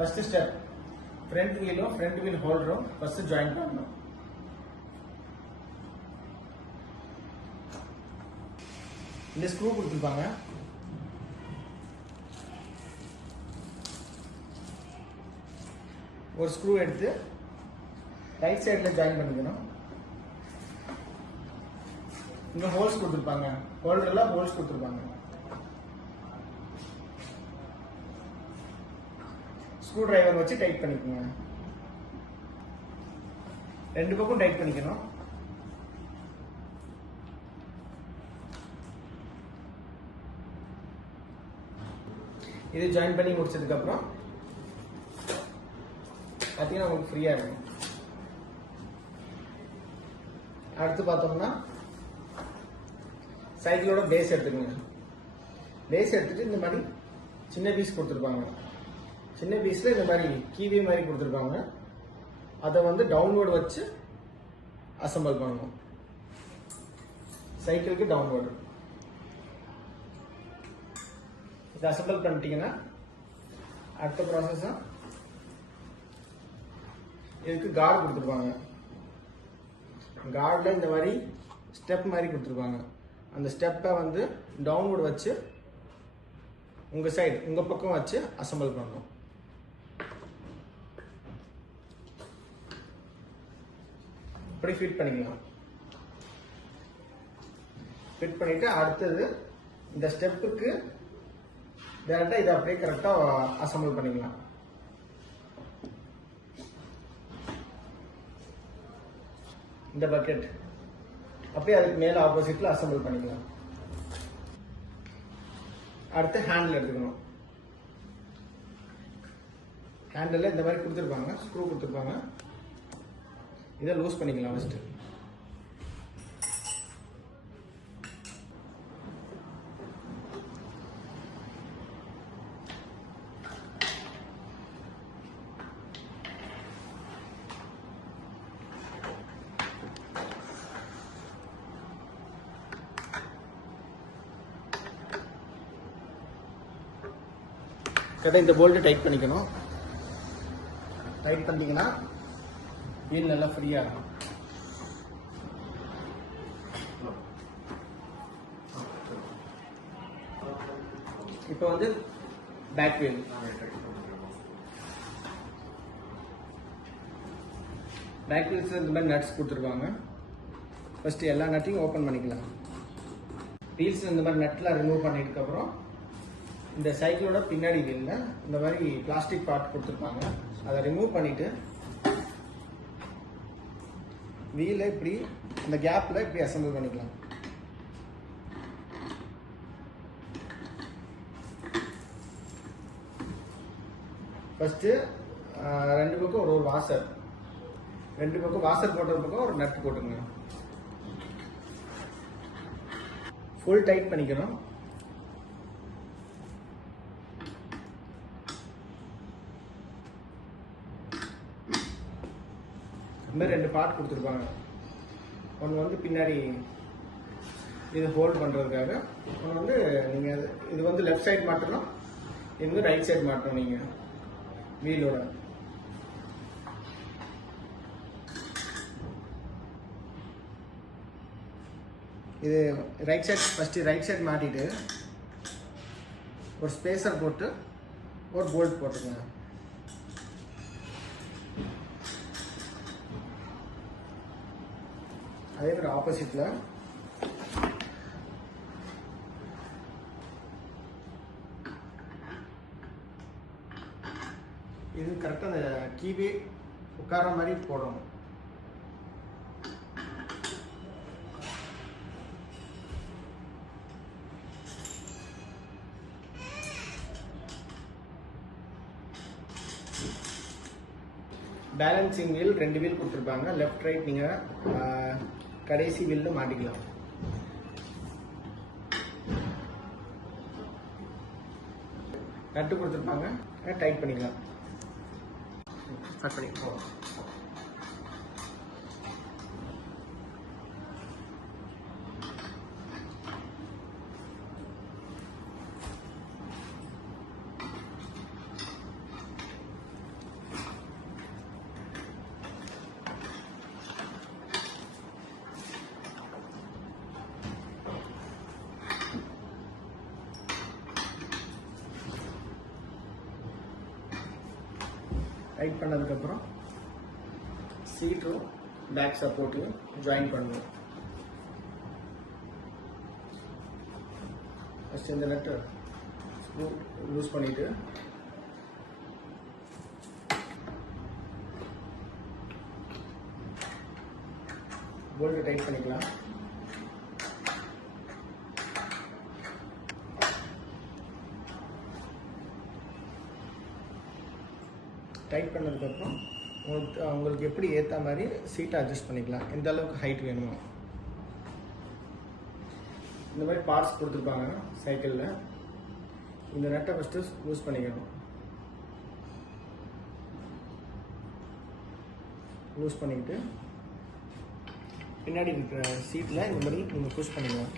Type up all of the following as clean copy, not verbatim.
First step front வீலும் front wheel ஹோல்டரும் first join பண்ணணும். இந்த ஸ்க்ரூ கொடுத்துருப்பாங்க. ஒரு ஸ்க்ரூ எடுத்து ரைட் சைடில் ஜாயின் பண்ணிக்கணும். இங்க ஹோல்ஸ் கொடுத்துருப்பாங்க, ஹோல்டர்ல ஹோல்ஸ் கொடுத்துருப்பாங்க. ஸ்க்ரூ டிரைவர் வச்சு டைட் பண்ணிக்கோங்க. ரெண்டு பக்கம் டைட் பண்ணிக்கணும். இது ஜாயின் பண்ணி முடிச்சதுக்கு அப்புறம் பார்த்தீங்கன்னா உங்களுக்கு ஃப்ரீயா இருக்கும். அடுத்து பார்த்தோம்னா சைக்கிளோட பேஸ் எடுத்துக்கோங்க. பேஸ் எடுத்துட்டு இந்த மாதிரி சின்ன பீஸ் கொடுத்துருப்பாங்க. சின்ன பீஸ்ல இந்த மாதிரி கீவி மாதிரி கொடுத்துருப்பாங்க. அதை வந்து டவுன்வோர்டு வச்சு அசம்பிள் பண்ணணும். சைக்கிளுக்கு டவுன்வோர்டு இதை அசம்பிள் பண்ணிட்டீங்கன்னா அடுத்த ப்ராசஸ் இதுக்கு கார்டு கொடுத்துருப்பாங்க. கார்டில் இந்த மாதிரி ஸ்டெப் மாதிரி கொடுத்துருப்பாங்க. அந்த ஸ்டெப்பை வந்து டவுன்வோர்டு வச்சு உங்கள் சைடு உங்கள் பக்கம் வச்சு அசம்பிள் பண்ணணும். இப்படி ஃபிட் பண்ணிக்கலாம். ஃபிட் பண்ணிவிட்டு அடுத்தது இந்த ஸ்டெப்புக்கு டேரெக்டாக இதை அப்படியே கரெக்டாக அசம்பிள் பண்ணிக்கலாம். இந்த பக்கெட் அப்படியே அதுக்கு மேலே ஆப்போசிட்டில் அசம்பிள் பண்ணிக்கலாம். அடுத்து ஹேண்டில் எடுத்துக்கணும். ஹேண்டில் இந்த மாதிரி கொடுத்துருப்பாங்க, ஸ்க்ரூ கொடுத்துருப்பாங்க. இதை லூஸ் பண்ணிக்கலாம் ஃபர்ஸ்ட். கரெக்டாக இந்த போல்ட்டு டைட் பண்ணிக்கணும். டைட் பண்ணிட்டீங்கன்னா வீல் நல்லா ஃப்ரீயாக இருக்கும். இப்போ வந்து பேக் வீல். பேக் வீல்ஸ் இந்த மாதிரி நட்ஸ் கொடுத்துருப்பாங்க. ஃபர்ஸ்ட் எல்லா நட்டையும் ஓப்பன் பண்ணிக்கலாம். வீல்ஸ் இந்த மாதிரி நட்லாம் ரிமூவ் பண்ணிட்டதுக்கப்புறம் இந்த சைக்கிளோட பின்னாடி வீல்ல இந்த மாதிரி பிளாஸ்டிக் பார்ட் கொடுத்துருப்பாங்க. அதை ரிமூவ் பண்ணிட்டு வீலை இப்படி இந்த கேப்ல இப்படி அசம்பிள் பண்ணிக்கலாம். ஃபர்ஸ்ட் ரெண்டு பக்கம் ஒரு வாசர், ரெண்டு பக்கம் வாசர் போட்டது பக்கம் ஒரு நட் போட்டுங்க. ஃபுல் டைட் பண்ணிக்கணும். இந்த மாதிரி ரெண்டு பார்ட் கொடுத்துருப்பாங்க. ஒன்று வந்து பின்னாடி இது ஹோல்ட் பண்ணுறதுக்காக, ஒன்று வந்து நீங்கள் இது வந்து லெஃப்ட் சைடு மாட்டணும், இது வந்து ரைட் சைடு மாட்டணும். நீங்கள் வீலோட இது right side first right side மாட்டிட்டு ஒரு ஸ்பேசர் போட்டு ஒரு போல்ட் போட்டுக்கோங்க. அதே மாதிரி ஆப்போசிட்ல இது கரெக்டாக அந்த கீவே உட்கார மாதிரி போடணும். பேலன்சிங் வீல் ரெண்டு வீல் கொடுத்துருப்பாங்க. லெஃப்ட் ரைட் நீங்கள் கடைசி வீல்ல மாட்டிக்கலாம். நட்டு கொடுத்துருப்பாங்க, டைட் பண்ணிக்கலாம். கட் பண்ணிக்கலாம். டைட் பண்ணதுக்கப்புறம் சீட்டும் பேக் சப்போர்ட்டையும் ஜாயின் பண்ணுவோம். ஃபஸ்ட் இந்த நட்டை ஸ்க்ரூ லூஸ் பண்ணிவிட்டு போல்ட்டை டைட் பண்ணிக்கலாம். டைட் பண்ணதுக்கப்புறம் உங்களுக்கு எப்படி ஏற்ற மாதிரி சீட்டை அட்ஜஸ்ட் பண்ணிக்கலாம். எந்த அளவுக்கு ஹைட் வேணுமோ இந்த மாதிரி பார்ட்ஸ் கொடுத்துருப்பாங்க சைக்கிளில். இந்த நட்டை ஃபஸ்ட்டு லூஸ் பண்ணிக்கணும். லூஸ் பண்ணிக்கிட்டு பின்னாடி இருக்கிற சீட்டில் இந்த மாதிரி நீங்கள் புஷ் பண்ணிக்கலாம்.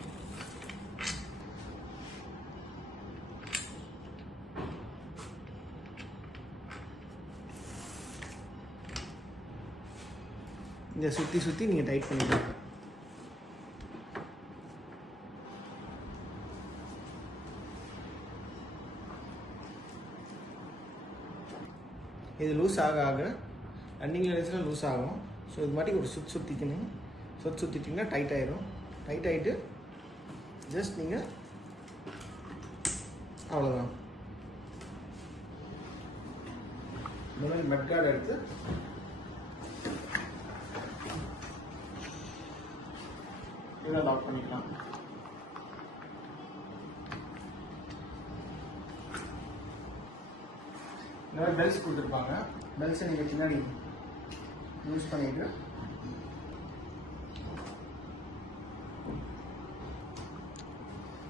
இதை சுற்றி சுற்றி நீங்கள் டைட் பண்ணிக்கலாம். இது லூஸ் ஆக ஆக ரன்னிங் லேஸில் லூஸ் ஆகும். ஸோ இது மாதிரி ஒரு சுற்றிக்கணும். சுற்றிட்டிங்கன்னா டைட் ஆயிரும். டைட் ஆகிட்டு ஜஸ்ட் நீங்கள் அவ்வளோதான். இந்த மாதிரி மெட் கார்டு எடுத்து இதை லாக் பண்ணிக்கலாம். இந்த மாதிரி பெல்ஸ் கொடுத்துருப்பாங்க. பெல்ஸை நீங்கள் பின்னாடி யூஸ் பண்ணிட்டு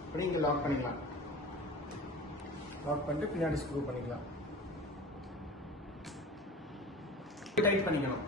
அப்படி இங்கே லாக் பண்ணிக்கலாம். லாக் பண்ணிட்டு பின்னாடி ஸ்க்ரூ பண்ணிக்கலாம். டைட் பண்ணிக்கணும்.